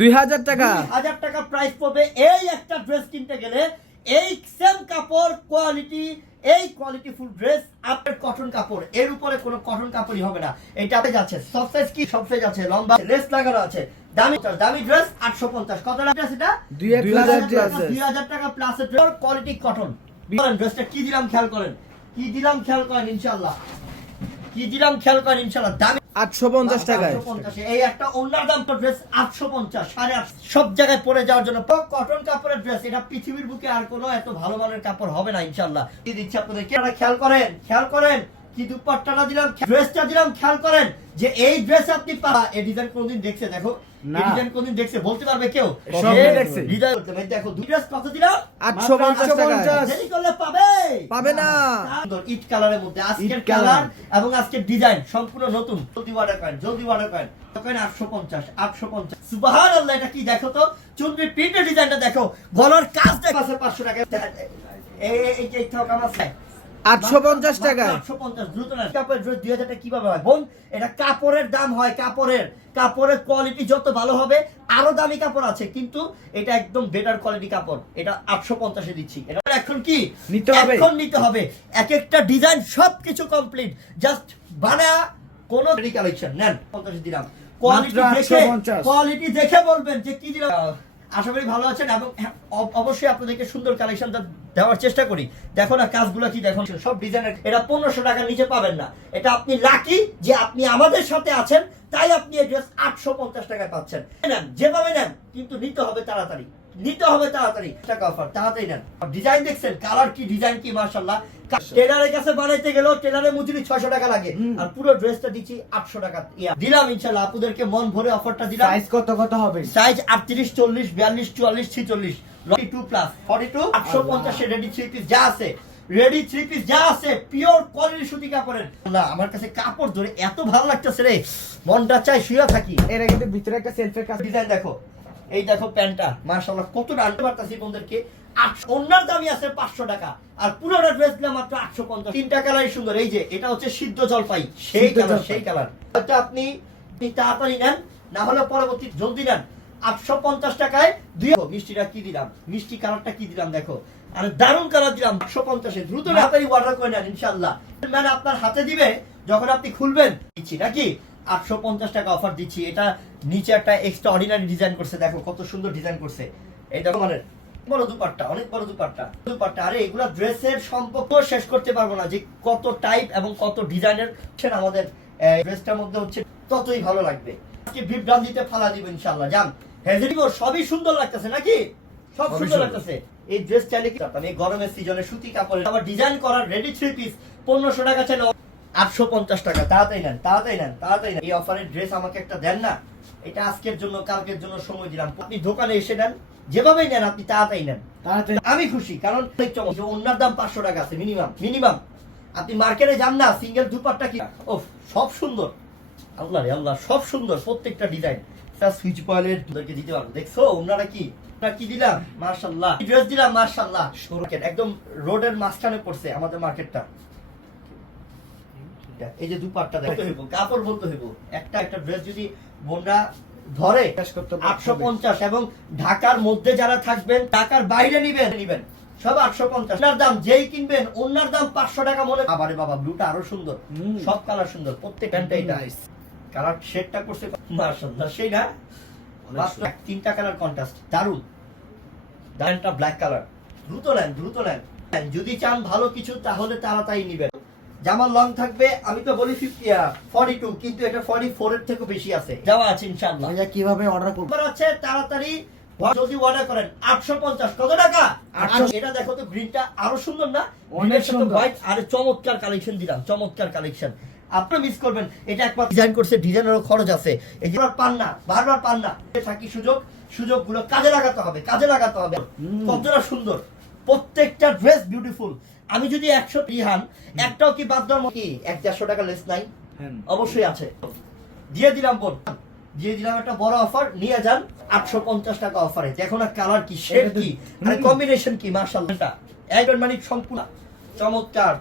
2000 টাকা 2000 টাকা প্রাইস পড়বে এই একটা ড্রেস কিনতে গেলে। এই সেম কাপড় কোয়ালিটি, এই কোয়ালিটি ফুল ড্রেস আপনার কটন কাপড়, এর উপরে কোনো কটন কাপড়ই হবে না। এটা যাচ্ছে সব সাইজ, কি সব সাইজ আছে, লম্বা লেস লাগানো আছে, দামি ড্রেস 850। কত টাকা সেটা? 2000 টাকা প্লাস কোয়ালিটি কটন। ড্রেসটা কি দিলাম খেয়াল করেন, কি দিলাম খেয়াল করেন ইনশাআল্লাহ, কি দিলাম খেয়াল করেন ইনশাআল্লাহ। দামি 850 টাকায়। 850 এই একটা ওনার দাম তো ড্রেস 850, 850 সব জায়গায় পরে যাওয়ার জন্য কটন কাপড়ের ড্রেস। এটা পৃথিবীর বুকে আর কোনো এত ভালো মানের কাপড় হবে না ইনশাআল্লাহ। কি দিচ্ছি আপনাদেরকে, খেয়াল করেন, খেয়াল করেন কি দুপাট্টাটা দিলাম, ড্রেসটা দিলাম, খেয়াল করেন যে এই ড্রেস আপনি এই ডিজাইন কোনদিন দেখছে? দেখো এই ডিজাইন কোনদিন দেখছে বলতে পারবে কেউ? সবাই দেখছে। ডিজাইন করতে ভাই, দেখো দুই ড্রেস কত দিলাম? 850 টাকা। দেরি করলে পাবে না। সুন্দর ইট কালারের মধ্যে আজকের কালার এবং আজকের ডিজাইন সম্পূর্ণ নতুন। জলদি অর্ডার করেন, জলদি অর্ডার করেন। 850 সুবহানাল্লাহ। এটা কি দেখো তো, চুনরির প্রিন্টের ডিজাইনটা দেখো, গলার কাজ দেখো 500 টাকা। এই যে ঠকাম আছে 850 টাকা। 850 দ্রুত না। কাপড়ের ড্রেস 2000 টাকা কিভাবে হয় বোন? এটা কাপড়ের দাম হয়, কাপড়ের কোয়ালিটি যত ভালো হবে, আরো দামি কাপড় আছে কিন্তু এটা একদম বেটার কোয়ালিটি কাপড়। এটা 850 এ দিচ্ছি। এটা এখন কি নিতে হবে, এখন নিতে হবে। এক একটা ডিজাইন সবকিছু কমপ্লিট, জাস্ট বানা কোন রেডি কালেকশন নেন। 50 দিলাম। কোয়ালিটি দেখে বলবেন যে কি দিলাম। আশা করি ভালো আছেন এবং অবশ্যই আপনাদেরকে সুন্দর কালেকশন দেওয়ার চেষ্টা করি। দেখো না কাজগুলো কি, দেখো সব ডিজাইনের। এটা 1500 টাকার নিচে পাবেন না। এটা আপনি লাকি যে আপনি আমাদের সাথে আছেন, তাই আপনি এই ড্রেস 850 টাকায় পাচ্ছেন। নেন যেভাবে নেন, কিন্তু নিতে হবে তাড়াতাড়ি, নিতে হবে তাড়াতাড়ি। টাকা অফার, তাড়াতাড়ি নেন। ডিজাইন দেখছেন, কালার কি, ডিজাইন কি, মাশাআল্লাহ। টেলারের কাছে বানাইতে গেলেও টেলারের মজুরি 600 টাকা লাগে, আর পুরো ড্রেসটা দিচ্ছি 800 টাকা দিলাম ইনশাআল্লাহ। আপনাদেরকে মন ভরে অফারটা দিলাম। সাইজ কত হবে? Size 38, 40, 42, 44, 46, 42 plus 42। 850 এর রেডি 3 পিস যা আছে, রেডি 3 পিস যা আছে, পিওর কোয়ালিটি সুতি কাপড়ের। না আমার কাছে কাপড় ধরে এত ভালো লাগতেছে রে, মনটা চাই শুয়ে থাকি। এর কিন্তু ভিতরে একটা সেলফের কাজ। ডিজাইন দেখো, এই দেখো প্যান্টটা মাশাআল্লাহ কতটা আনতে পারতাছি বন্ধুদেরকে। ওনার দামই আছে 500 টাকা, আর পুরোটা ড্রেস দিলাম মাত্র 850। তিনটা কালারই সুন্দর। এই যে এটা হচ্ছে সিদ্ধ জলপাই, সেই কালার, সেই কালার। এটা আপনি তাড়াতাড়ি নেন, না হলে পরবর্তী জলদি নেন। 850 টাকায় দুই। মিষ্টিটা কি দিলাম, মিষ্টি কালারটা কি দিলাম দেখো, আর দারুন কালার দিলাম 850 এ। দ্রুত তাড়াতাড়ি অর্ডার করে নেন ইনশাআল্লাহ। মানে আপনার হাতে দিবে যখন আপনি খুলবেন, দিচ্ছি নাকি 850 টাকা অফার দিচ্ছি। এটা নিচে একটা এক্সট্রা অর্ডিনারি ডিজাইন করছে, দেখো কত সুন্দর ডিজাইন করছে। এই দেখো মানে বড় দুপাট্টা, অনেক বড় দুপাট্টা। আরে এগুলা ড্রেসের সম্পর্ক শেষ করতে পারবো না, যে কত টাইপ এবং কত ডিজাইনের আমাদের ড্রেসটার মধ্যে হচ্ছে, ততই ভালো লাগবে। আজকে বিভ্রান্তিতে ফালা দিব ইনশাআল্লাহ। জান হেজিব সবই সুন্দর লাগতেছে নাকি, সব সুন্দর লাগতেছে। এই ড্রেস চাইলে কি আমি গরমের সিজনে সুতি কাপড়ে আবার ডিজাইন করার রেডি 3 পিস 1500 টাকা চাইলে 850 টাকা। তাড়াতাড়ি নেন, তাড়াতাড়ি নেন, তাড়াতাড়ি নেন। এই অফারের ড্রেস আমাকে একটা দেন না, এটা আজকের জন্য, কালকের জন্য সময় দিলাম। আপনি দোকানে এসে নেন, যেভাবেই নেন আপনি তাড়াতাড়ি নেন। আমি খুশি, কারণ ওনার দাম 500 টাকা আছে মিনিমাম। আপনি মার্কেটে যান না, সিঙ্গেল দুপাট্টা কি, ও সব সুন্দর। আল্লাহ রে আল্লাহ, সব সুন্দর প্রত্যেকটা ডিজাইন। সুইচ পয়েলের দিতে পারবো। দেখছো ওনারা কি দিলাম, মাশাআল্লাহ। ড্রেস দিলাম মাশাআল্লাহ। একদম রোডের মাঝখানে পড়ছে আমাদের মার্কেটটা। এই যে দুপাট্টা দেখতে হইব, কাপড় বলতে হইব। একটা ড্রেস যদি বোনরা ধরে 850, এবং ঢাকার মধ্যে যারা থাকবেন, ঢাকার বাইরে নিবেন সব 850। ওনার দাম যেই কিনবেন, ওনার দাম 500 টাকা মনে। আবারে বাবা ব্লুটা আরো সুন্দর, সব কালার সুন্দর, প্রত্যেক প্যান্টটাই নাইস। কালার শেডটা করছে মাশাআল্লাহ, সেই না মাত্র 3টা কালার কন্ট্রাস্ট, দারুন। দারুনটা ব্ল্যাক কালার। দ্রুত নেন। যদি চান ভালো কিছু তাহলে তাড়াতাড়ি নিবেন। জামার লং থাকবে, আমি তো বলি 42, কিন্তু এটা 44 এর থেকে বেশি আছে, যাওয়া আছে ইনশাআল্লাহ। কিভাবে অর্ডার করব? আছে তাড়াতাড়ি যদি অর্ডার করেন 850। কত টাকা? 800। এটা দেখো তো গ্রিনটা আরো সুন্দর না, অনেক সুন্দর। হোয়াইট আর চমৎকার কালেকশন দিলাম, চমৎকার কালেকশন। আপনি মিস করবেন। এটা একবার ডিজাইন করছে, ডিজাইনেরও খরচ আছে। এই যে বারবার পান না থাকি সুযোগগুলো কাজে লাগাতে হবে। কতটা সুন্দর প্রত্যেকটা ড্রেস, বিউটিফুল। আমি যদি 100 রিহান একটাও কি বাদ দেওয়ার কি 100-150 টাকা লেস নাই? অবশ্যই আছে। দিয়ে দিলাম বোন, দিয়ে দিলাম একটা বড় অফার, নিয়ে যান 850 টাকা অফারে। দেখো না কালার কি, শেড কি, আর কম্বিনেশন কি, মাশাআল্লাহ। একদম মানে সম্পূর্ণ চমৎকার।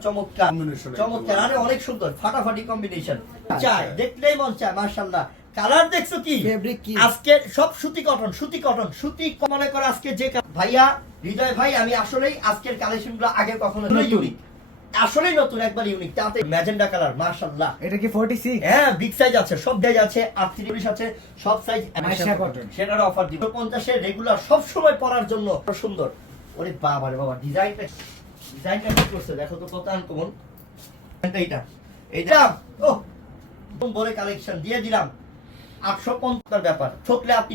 আরে অনেক সুন্দর, ফাটাফাটি কম্বিনেশন। চাই দেখলেই মন চায়, মাশাআল্লাহ। কালার দেখছো কি ফেব্রিক কি আজকে সব সুতি কটন মনে করো আজকে যে ভাইয়া হৃদয় ভাই আমি আসলেই আজকের কালেকশনগুলো আগে কখনো ইউনিক আসলেই নতুন একবার ইউনিক তাতে ম্যাজেন্ডা কালার মাশাআল্লাহ এটা কি 46 হ্যাঁ বিগ সাইজ আছে সব সাইজ আছে 38 আছে সব সাইজ মাইশা কটন সেটার অফার দিব 50 এর রেগুলার সব সময় পরার জন্য সুন্দর ওরে বাবা রে বাবা ডিজাইনটা কি করছে দেখো তো কত আনকমন এইটা ও বড় কালেকশন দিয়ে দিলাম 850 ব্যাপার ঠকলে আপনি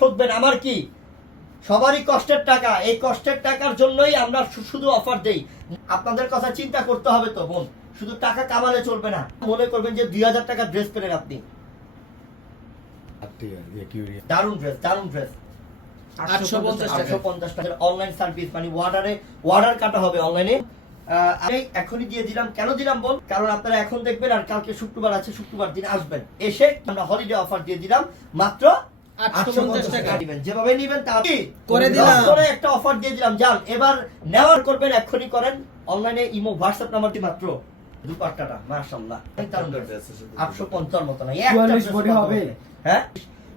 ঠকবেন আমার কি সবারই কষ্টের টাকা এই কষ্টের টাকার জন্যই আমরা শুধু অফার দেই আপনাদের কথা চিন্তা করতে হবে তো বোন শুধু টাকা কামালে চলবে না মনে করবেন যে 2000 টাকা ড্রেস পেলেন আপনি দারুন ড্রেস 850 টাকার অনলাইন সার্ভিস মানে অর্ডার কাটা হবে অনলাইনে আমি এখনই দিয়ে দিলাম কেন দিলাম বল কারণ আপনারা এখন দেখবেন আর কালকে শুক্রবার আছে শুক্রবার দিন আসবেন এসে আমরা হলিডে অফার দিয়ে দিলাম মাত্র 850 টাকা দিবেন যেভাবে নেবেন তা করে দিলাম করে একটা অফার দিয়ে দিলাম জান এবার নেওয়ার করবেন এখনই করেন অনলাইনে ইমো হোয়াটসঅ্যাপ নাম্বারটি মাত্র দুপাট্টাটা মাশাআল্লাহ 850 মত না 44 বডি হবে হ্যাঁ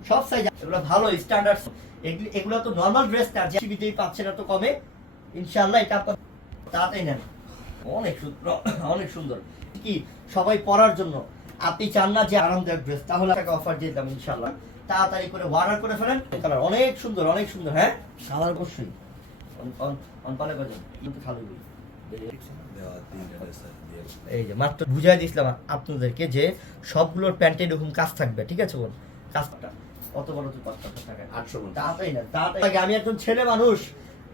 সব সাইজ এগুলো ভালো স্ট্যান্ডার্ড এগুলো তো নরমাল ড্রেস না যে টিভিতেই পাচ্ছেন এত কমে ইনশাআল্লাহ এটা আপনারা তাড়াতাড়ি নেন অনেক সুন্দর কি সবাই পরার জন্য আপনি চান না যে আরামদায়ক ড্রেস তাহলে টাকা অফার দিয়ে দিলাম ইনশাআল্লাহ তাড়াতাড়ি করে অর্ডার করে ফেলেন কালার অনেক সুন্দর হ্যাঁ কালার অবশ্যই অনপালে বাজার কিন্তু খালি এই যে মাত্র বুঝাই দিছিলাম আপনাদেরকে যে সবগুলোর প্যান্টে এরকম কাজ থাকবে ঠিক আছে বোন কাজটা কত বড় তো টাকা 800 তাড়াতাড়ি না তাড়াতাড়ি আমি একজন ছেলে মানুষ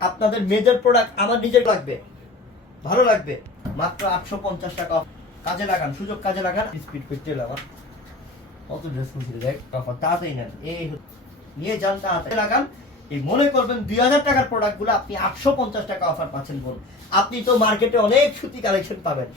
আপনাদের মেয়েদের প্রোডাক্ট আমার নিজের লাগবে ভালো লাগবে মাত্র 850 টাকা কাজে লাগান সুযোগ কাজে লাগান স্পিড করতে আমার কত ড্রেস খুঁজে দেখ তাড়াতাড়ি নেন এই নিয়ে যান তাড়াতাড়ি লাগান এই মনে করবেন 2000 টাকার প্রোডাক্টগুলো আপনি 850 টাকা অফার পাচ্ছেন বল আপনি তো মার্কেটে অনেক সুতি কালেকশন পাবেন